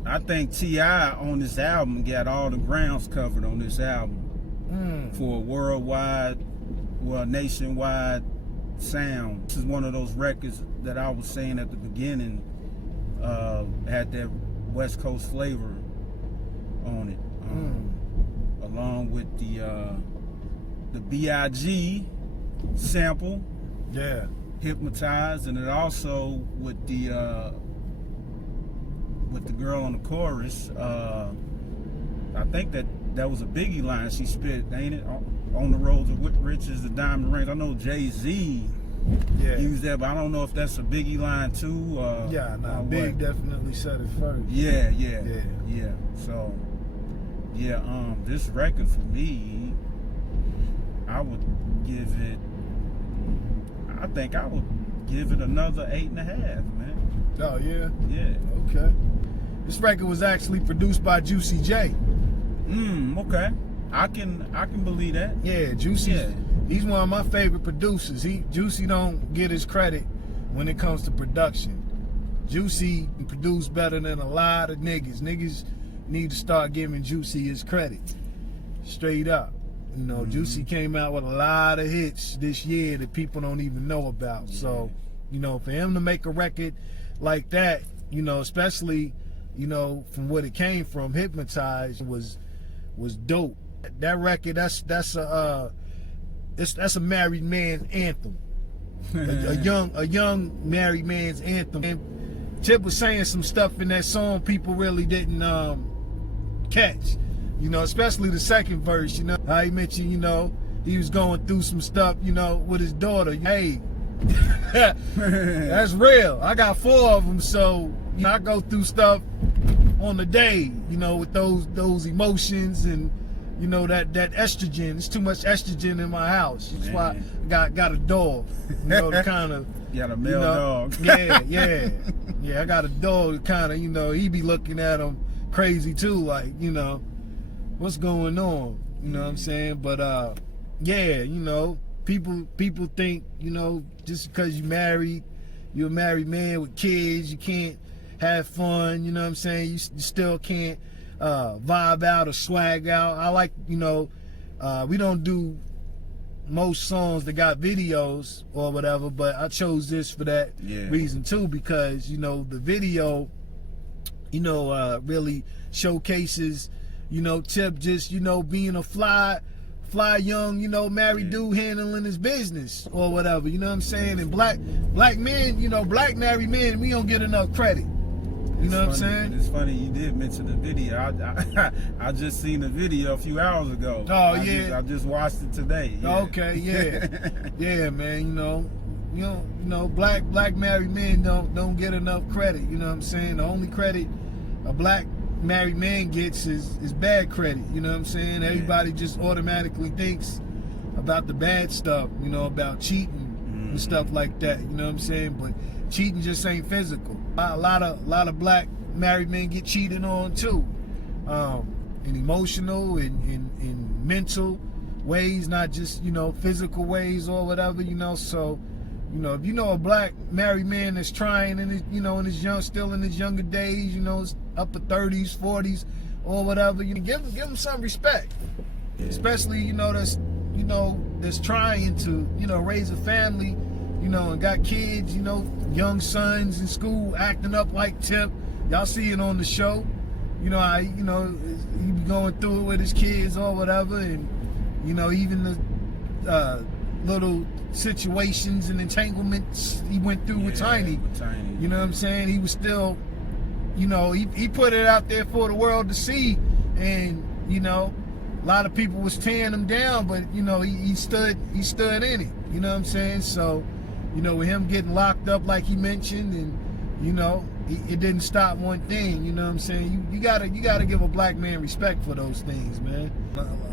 I think T.I. on this album got all the grounds covered on this album for a worldwide, well, nationwide sound. This is one of those records that I was saying at the beginning had that West Coast flavor on it, along with the B.I.G. sample, Hypnotized, and it also with the girl on the chorus. I think that was a Biggie line she spit, ain't it? On the roads of riches, the diamond rings. I know Jay-Z used that, but I don't know if that's a Biggie line too. Big definitely said it first. Yeah. So, this record for me, I think I would give it another 8.5, man. Oh yeah? Yeah. Okay. This record was actually produced by Juicy J. Okay. I can believe that. Yeah, Juicy. He's one of my favorite producers. Juicy don't get his credit when it comes to production. Juicy produced better than a lot of niggas. Niggas need to start giving Juicy his credit. Straight up. You know, Juicy came out with a lot of hits this year that people don't even know about. So, you know, for him to make a record like that, you know, especially, you know, from what it came from, Hypnotized was dope. That record, that's a married man's anthem. a young married man's anthem. And Tip was saying some stuff in that song people really didn't catch. You know, especially the second verse, you know, how he mentioned, you know, he was going through some stuff, you know, with his daughter. Hey, that's real. I got 4 of them, so you know, I go through stuff on the day, you know, with those emotions and, you know, that estrogen. There's too much estrogen in my house. That's why I got a dog, you know, to kind of. You got a male dog. Yeah, I got a dog to kind of, you know, he be looking at him crazy too, like, you know, what's going on? You know what I'm saying? But yeah, you know, people think, you know, just because you're a married man with kids, you can't have fun, you know what I'm saying? You still can't vibe out or swag out. I like, you know, we don't do most songs that got videos or whatever, but I chose this for that reason too, because, you know, the video, you know, really showcases, you know, Tip just, you know, being a fly young, you know, married dude handling his business or whatever, you know what I'm saying? And black men, you know, black married men, we don't get enough credit. You know what I'm saying? It's funny you did mention the video. I just seen the video a few hours ago. Oh, I just watched it today. Yeah. Okay, yeah, man. You know, black married men don't get enough credit. You know what I'm saying? The only credit a black married man gets is bad credit. You know what I'm saying? Everybody just automatically thinks about the bad stuff. You know, about cheating and stuff like that. You know what I'm saying? But cheating just ain't physical. A lot of black married men get cheated on too, in emotional and mental ways, not just, you know, physical ways or whatever, you know. So, you know, if you know a black married man that's trying and, you know, still in his younger days, you know, upper 30s, 40s or whatever, you give him some respect, especially, you know, that's trying to, you know, raise a family, you know, and got kids, you know, young sons in school acting up like Tip. Y'all see it on the show. You know, he be going through it with his kids or whatever, and, you know, even the little situations and entanglements he went through with Tiny. You know what I'm saying? He was still, you know, he put it out there for the world to see, and, you know, a lot of people was tearing him down, but, you know, he stood in it. You know what I'm saying? So, you know, with him getting locked up like he mentioned, and, you know, it didn't stop one thing. You know what I'm saying? You gotta give a black man respect for those things, man.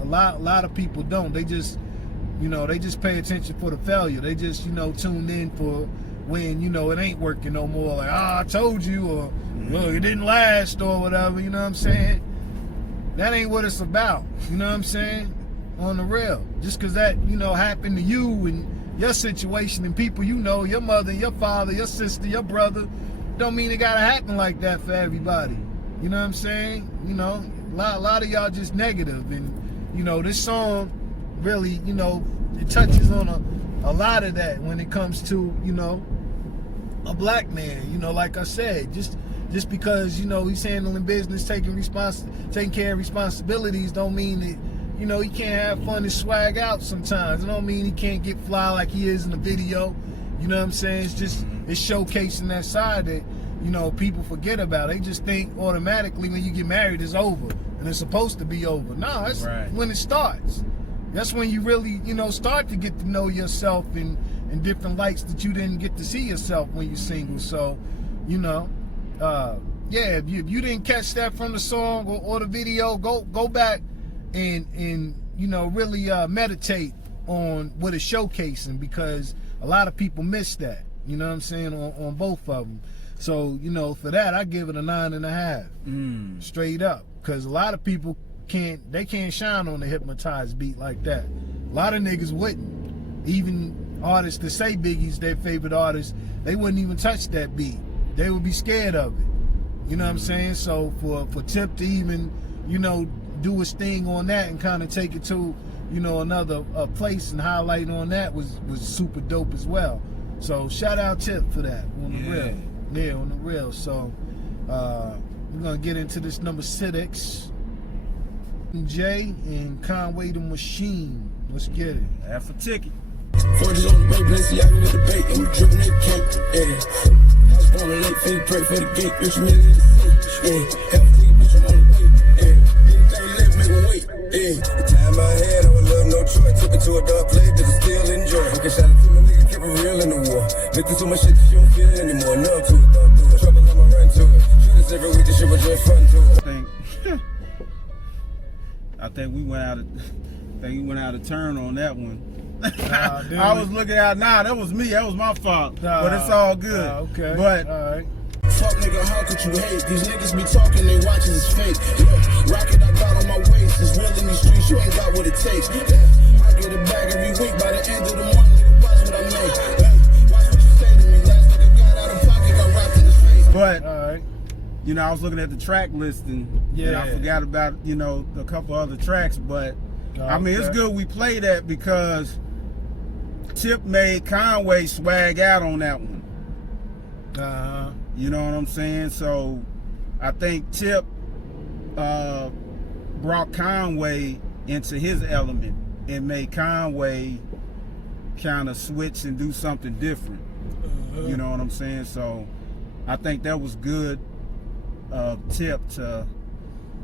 A lot of people don't. They just, you know, they just pay attention for the failure. They just, you know, tune in for when, you know, it ain't working no more. Like, I told you, or well, it didn't last or whatever. You know what I'm saying? That ain't what it's about. You know what I'm saying? On the real. Just because that, you know, happened to you and your situation and people you know, your mother, your father, your sister, your brother, don't mean it gotta happen like that for everybody. You know what I'm saying? You know, a lot of y'all just negative, and you know, this song really, you know, it touches on a lot of that when it comes to, you know, a black man. You know, like I said, just because, you know, he's handling business, taking care of responsibilities, don't mean that, you know, he can't have fun and swag out sometimes. It don't mean he can't get fly like he is in the video. You know what I'm saying? It's just, it's showcasing that side that, you know, people forget about. They just think automatically when you get married it's over and it's supposed to be over. No, that's right. When it starts. That's when you really, you know, start to get to know yourself in different lights that you didn't get to see yourself when you're single. So, you know, yeah, if you didn't catch that from the song or the video, go back and you know, really meditate on what it's showcasing, because a lot of people miss that. You know what I'm saying, on both of them. So, you know, for that, I give it a 9.5, straight up, because a lot of people can't shine on the hypnotized beat like that. A lot of niggas wouldn't. Even artists that say Biggie's their favorite artist, they wouldn't even touch that beat. They would be scared of it. You know what I'm saying? So for Tip to even, you know, do his thing on that and kind of take it to, you know, another place and highlight on that was super dope as well. So shout out Tip for that on the real. Yeah, on the real. So we're gonna get into this number 6. Jay and Conway the Machine. Let's get it. Half a ticket. 40s on the way, Balenciaga with the bait, and we dripping that cake, yeah. I was born late, fake break for the gate, bitch, I'm in the safe, yeah. Half a ticket, bitch, I'm on the way, yeah. Anything left, make me wait, yeah. The time I had, I would love no choice. Took it to a dark place, but I still enjoy. Took a shot at my nigga, kept it real in the war. Looked through so much shit that you don't feel it anymore. Numb to it, thumb through it. Trouble, I'ma run to it. Shoot us every week, this shit was just fun to it. I think we went out of turn on that one. I was looking out. Nah, that was me. That was my fault. But it's all good. Okay. But all right. Fuck nigga, how could you hate? These niggas be talking, they watching is fake. Yeah, rocket I got on my waist is real in these streets. You ain't got what it takes. Yeah, I get it back every week. By the end of the month, nigga, watch what I make. Yeah, watch what you say to me. Last nigga got out of pocket, got wrapped in his face. But all right. You know, I was looking at the track listing, and I forgot about, you know, a couple other tracks, but I mean, it's good we play that because Tip made Conway swag out on that one. You know what I'm saying? So I think Tip brought Conway into his element and made Conway kind of switch and do something different. You know what I'm saying? So I think that was good. Tip to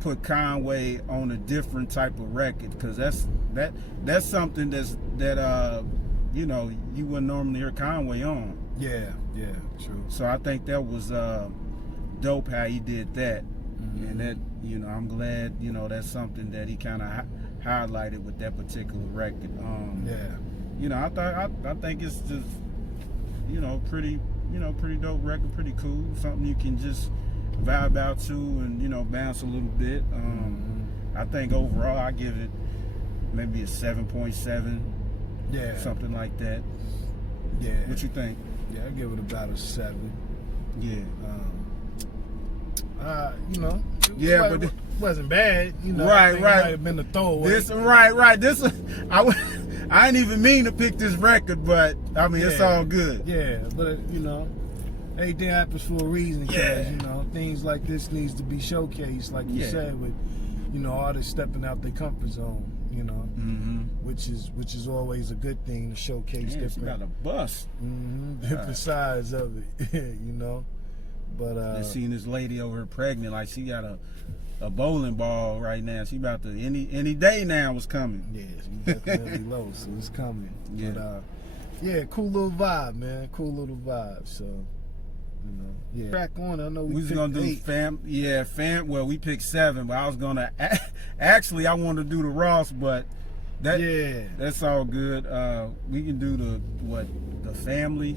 put Conway on a different type of record, because that's something that you know, you wouldn't normally hear Conway on. Yeah, true. So I think that was dope how he did that, and that, you know, I'm glad, you know, that's something that he kind of highlighted with that particular record. You know, I think it's just, you know, pretty dope record, pretty cool, something you can just vibe out to and, you know, bounce a little bit. I think overall I give it maybe a 7.7. Yeah, something like that. Yeah. What you think? Yeah, I give it about a 7. Yeah. You know. But it wasn't bad. You know. Right. It might have been a throwaway. This I didn't even mean to pick this record, but I mean, it's all good. Yeah, but you know, everything happens for a reason. Cause, you know, things like this needs to be showcased, like you said, with, you know, artists stepping out their comfort zone. You know, which is always a good thing to showcase different. Got a bus. Different sides of it. You know, but I seen this lady over here pregnant, like she got a bowling ball right now. She about to any day now was coming. Yeah, she's definitely low, so it's coming. Yeah. But yeah, cool little vibe, man. Cool little vibe. So, you know, yeah. Track on. I know we was gonna do 8. Fam. Well, we picked 7, but I was gonna actually I wanted to do the Ross, but that's all good. We can do the Family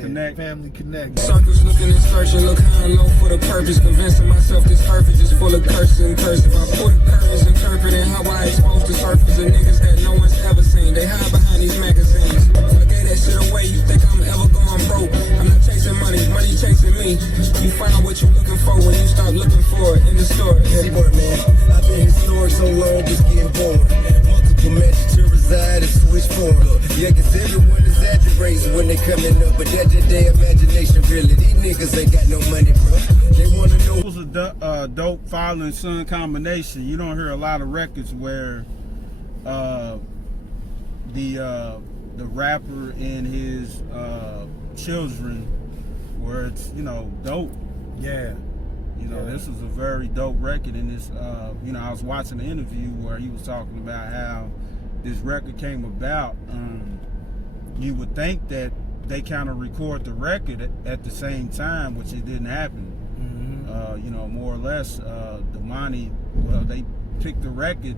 Connect. Family Connect. Circles looking and searching, look high and low for the purpose. Convincing myself this purpose is full of curses and cursive. I put curves interpreting how I expose the surface of niggas that no one's ever seen. They hide behind these magazines. I gave that shit away. You think I'm ever going broke? I'm not chasing money. Money chasing me. You find what you're looking for when you stop looking for it in the store. See what, man? I've been historic so long, just getting born. Multiple matches to reside and switch form. Yeah, cause everyone exaggerates when they coming up, but that's just their imagination, really. These niggas ain't got no money, bro. They wanna know. It was a dope father and son combination. You don't hear a lot of records where the rapper and his children, where it's, you know, dope. Yeah. You know, this is a very dope record, and this, you know, I was watching an interview where he was talking about how this record came about. You would think that they kind of record the record at the same time, which it didn't happen. You know, more or less, Damani, well, they picked the record.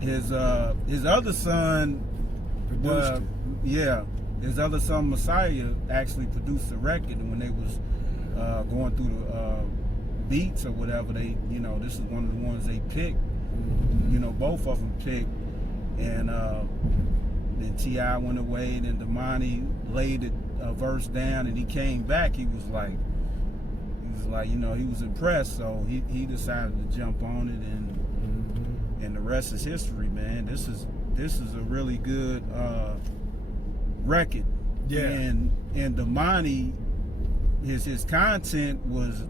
His other son, his other son Messiah actually produced the record, and when they was going through the beats or whatever, they, you know, this is one of the ones they picked. You know, both of them picked, and then T.I. went away, and then Damani laid a verse down, and he came back. He was like, you know, he was impressed, so he decided to jump on it, and the rest is history, man. This is a really good record. Yeah. And Damani, his content was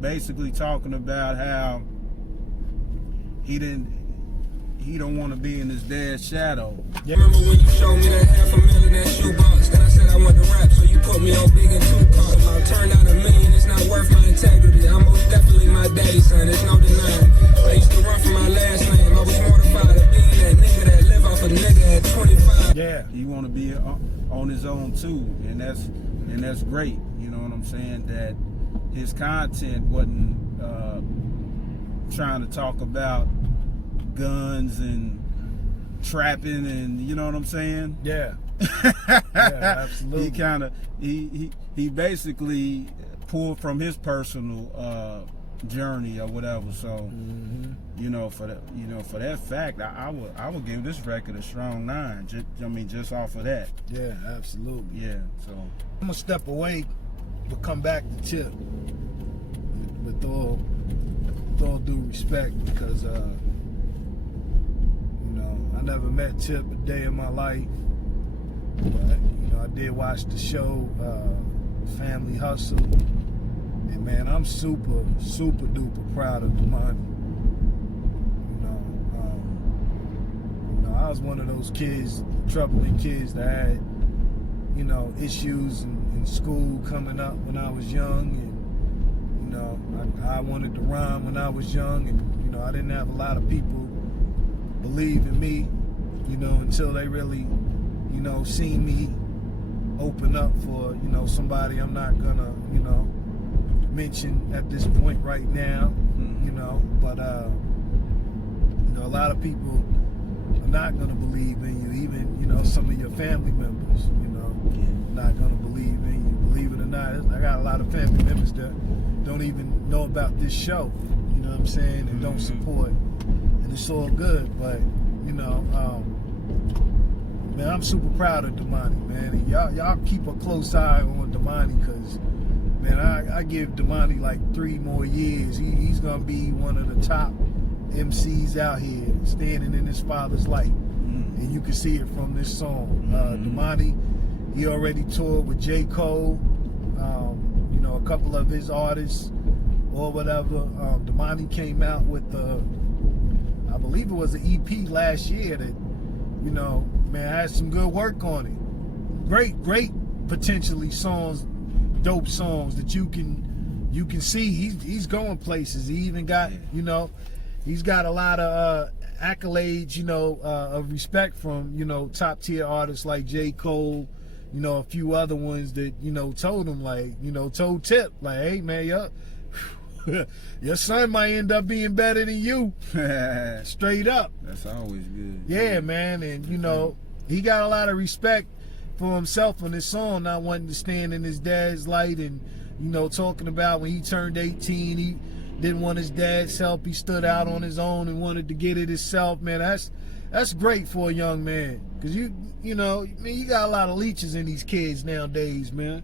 basically talking about how he don't want to be in his dad's shadow. Remember when you showed me that $500,000 that shoebox? Then I said I want to rap, so you put me on Big and Tupac. I turned out $1 million, it's not worth my integrity. I'm most definitely my daddy's son, there's no denying. I used to run for my last name, I was mortified of being that nigga that live off a nigga at 25. Yeah. He want to be on his own too, and that's great. You know what I'm saying? That his content wasn't trying to talk about guns and trapping, and you know what I'm saying? Yeah. Yeah, absolutely. He basically pulled from his personal journey or whatever. So you know, for that fact, I would give this record a strong 9. Just off of that. Yeah, absolutely. Yeah. So I'm gonna step away, but come back to Tip with all due respect, because you know, I never met Tip a day in my life, but you know, I did watch the show Family Hustle, and man, I'm super duper proud of Damani. You know, I was one of those kids, troubling kids that had, you know, issues in school coming up when I was young, and you know, I wanted to rhyme when I was young, and you know, I didn't have a lot of people believe in me, you know, until they really, you know, seen me open up for, you know, somebody I'm not gonna, you know, mention at this point right now, you know, but you know, a lot of people are not gonna believe in you, even, you know, some of your family members, you know, not gonna believe in you. Believe it or not, I got a lot of family members that don't even know about this show, you know what I'm saying, and don't support, and it's all good, but you know, man, I'm super proud of Damani, man, and y'all keep a close eye on Damani, because man, I give Damani like 3 more years. He's gonna be one of the top MCs out here, standing in his father's light, and you can see it from this song. Damani, he already toured with J. Cole, you know, a couple of his artists or whatever. Damani came out with I believe it was an EP last year that, you know, man, had some good work on it. Great potentially songs, dope songs that you can see he's going places. He even got, you know, he's got a lot of accolades, you know, of respect from, you know, top tier artists like J. Cole, you know, a few other ones that, you know, told him, like, you know, told Tip, like, hey man, your son might end up being better than you. Straight up. that's always good. Yeah, man, and you know, he got a lot of respect for himself on this song, not wanting to stand in his dad's light, and you know, talking about when he turned 18, he didn't want his dad's help. He stood out on his own and wanted to get it himself. Man, that's great for a young man, because you know, man, you got a lot of leeches in these kids nowadays, man.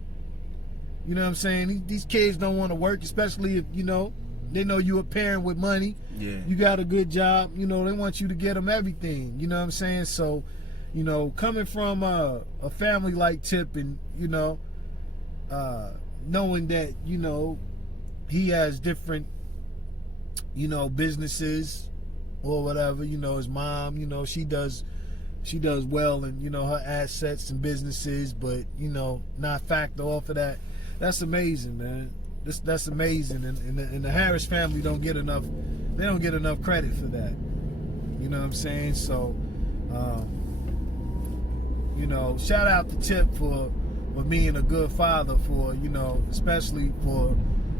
You know what I'm saying? These kids don't want to work, especially if, you know, they know you a parent with money. Yeah. You got a good job. You know, they want you to get them everything. You know what I'm saying? So, you know, coming from a family like Tip and, you know, knowing that, you know, he has different, you know, businesses or whatever, you know, his mom, you know, she does well in, you know, her assets and businesses, but, you know, not factor off of that. That's amazing, man. That's amazing, and the Harris family don't get enough credit for that. You know what I'm saying? So, you know, shout out to Tip for being a good father, for, you know, especially for,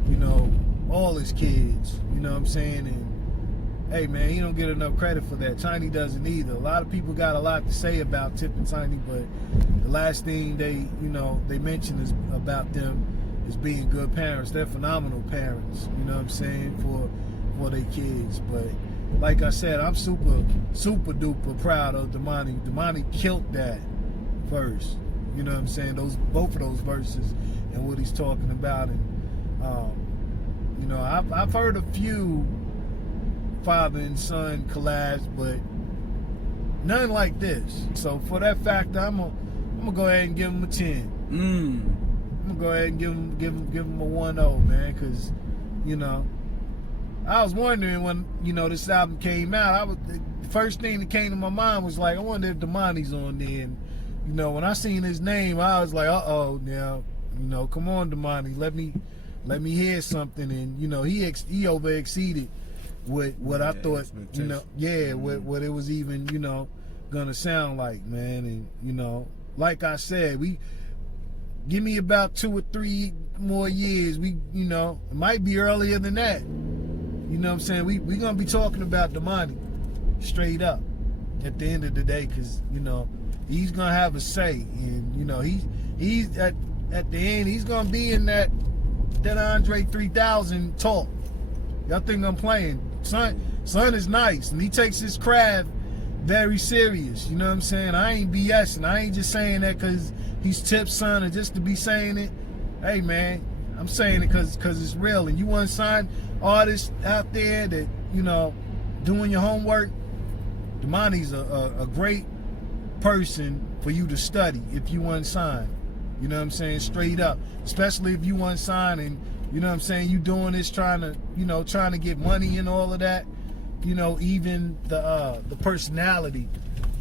you know, all his kids. You know what I'm saying? And hey, man, he don't get enough credit for that. Tiny doesn't either. A lot of people got a lot to say about Tip and Tiny, but the last thing they mention is about them is being good parents. They're phenomenal parents, you know what I'm saying, for their kids. But like I said, I'm super duper proud of Damani. Damani killed that verse, you know what I'm saying, both of those verses and what he's talking about. And you know, I've heard a few father and son collabs, but none like this. So for that factor, I'm gonna go ahead and give him a 10. I'm gonna go ahead and give him a 1-0, man, because, you know, I was wondering when, you know, this album came out, the first thing that came to my mind was like, I wonder if Damani's on there. And, you know, when I seen his name, I was like, uh-oh, now, you know, come on, Damani, let me hear something. And, you know, he over exceeded what I thought, you know, what it was even, you know, gonna sound like, man. And, you know, like I said, give me about 2 or 3 more years. You know, it might be earlier than that. You know what I'm saying? We gonna be talking about Damani straight up at the end of the day, because, you know, he's gonna have a say, and, you know, he's at the end, he's gonna be in that Andre 3000 talk. Y'all think I'm playing? Son is nice, and he takes his craft very serious. You know what I'm saying? I ain't BSing. I ain't just saying that because he's Tip's son and just to be saying it. Hey, man, I'm saying it because it's real. And you want to sign artists out there that, you know, doing your homework, Damani's a great person for you to study if you want to sign. You know what I'm saying? Straight up. Especially if you want to sign and, you know what I'm saying, you doing this trying to get money and all of that. You know, even the personality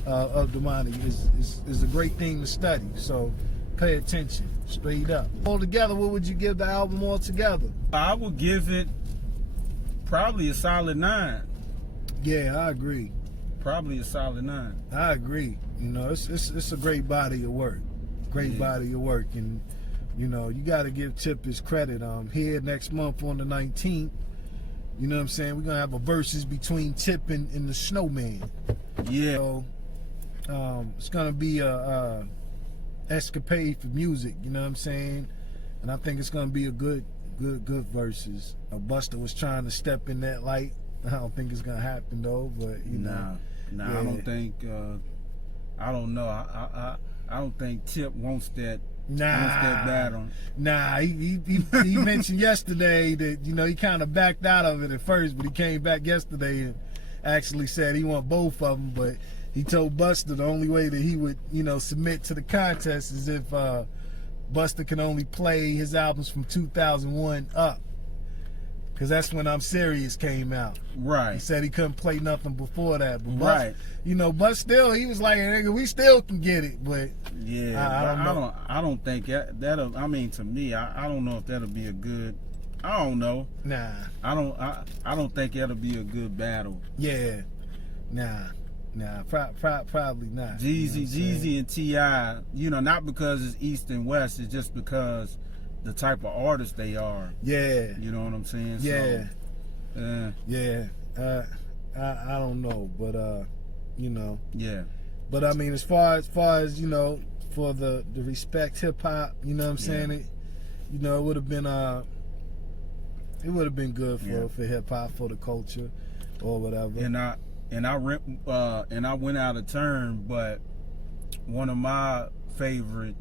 of Damani is a great thing to study. So pay attention, straight up. Altogether, what would you give the album altogether? I would give it probably a solid 9. Yeah, I agree. Probably a solid 9. I agree. You know, it's a great body of work. Great body of work. And, you know, you got to give Tip his credit. Here next month on the 19th, you know what I'm saying, we're going to have a versus between Tip and the Snowman. Yeah. So, it's going to be a escapade for music, you know what I'm saying? And I think it's going to be a good versus. Busta was trying to step in that light. I don't think it's going to happen, though, but, you know. Nah, yeah. I don't think, I don't know. I don't think Tip wants that. That battle. Nah, he mentioned yesterday that, you know, he kind of backed out of it at first, but he came back yesterday and actually said he want both of them. But he told Busta the only way that he would, you know, submit to the contest is if Busta can only play his albums from 2001 up, because that's when I'm Serious came out. Right. He said he couldn't play nothing before that. But right. You know, but still, he was like, nigga, we still can get it. But yeah, I don't know. I don't think that'll. I mean, to me, I don't know if that'll be a good. I don't know. Nah. I don't think that'll be a good battle. Yeah. Nah. Probably not. Jeezy and T.I., you know, not because it's East and West, it's just because the type of artists they are. Yeah. You know what I'm saying? Yeah. So, yeah. I don't know, but you know. Yeah. But I mean, as far as you know, for the respect hip hop, you know what I'm saying? It, you know, it would have been good for hip hop, for the culture or whatever. And I went out of turn, but one of my favorite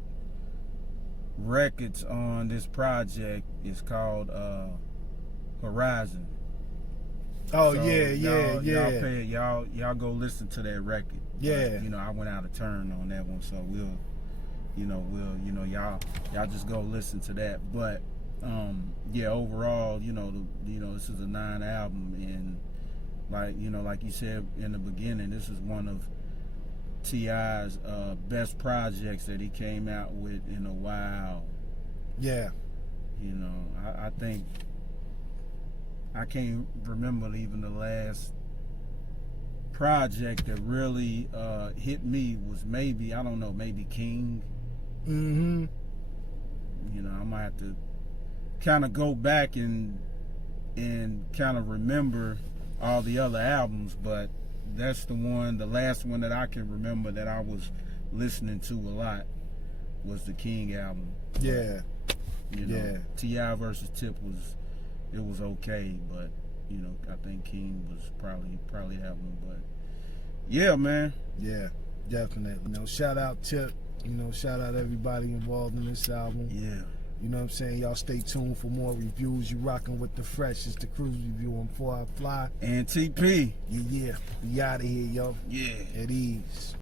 records on this project is called Horizon. Oh, So yeah. Y'all go listen to that record. Yeah. But, I went out of turn on that one, so we'll y'all just go listen to that. But overall, this is a 9 album, and like you said in the beginning, this is one of T.I.'s best projects that he came out with in a while. Yeah. I think I can't remember even the last project that really hit me was maybe King. Mm-hmm. I might have to kind of go back and kind of remember all the other albums, but that's the last one that I can remember that I was listening to a lot was the King album. Yeah. T.I. versus Tip was okay, but I think King was probably that one. But yeah, man. Yeah, definitely. Shout out Tip. Shout out everybody involved in this album. Yeah. You know what I'm saying? Y'all stay tuned for more reviews. You rocking with the fresh. It's the Cruise Review on 4 I Fly. And TP. Yeah. We out of here, yo. Yeah. At ease.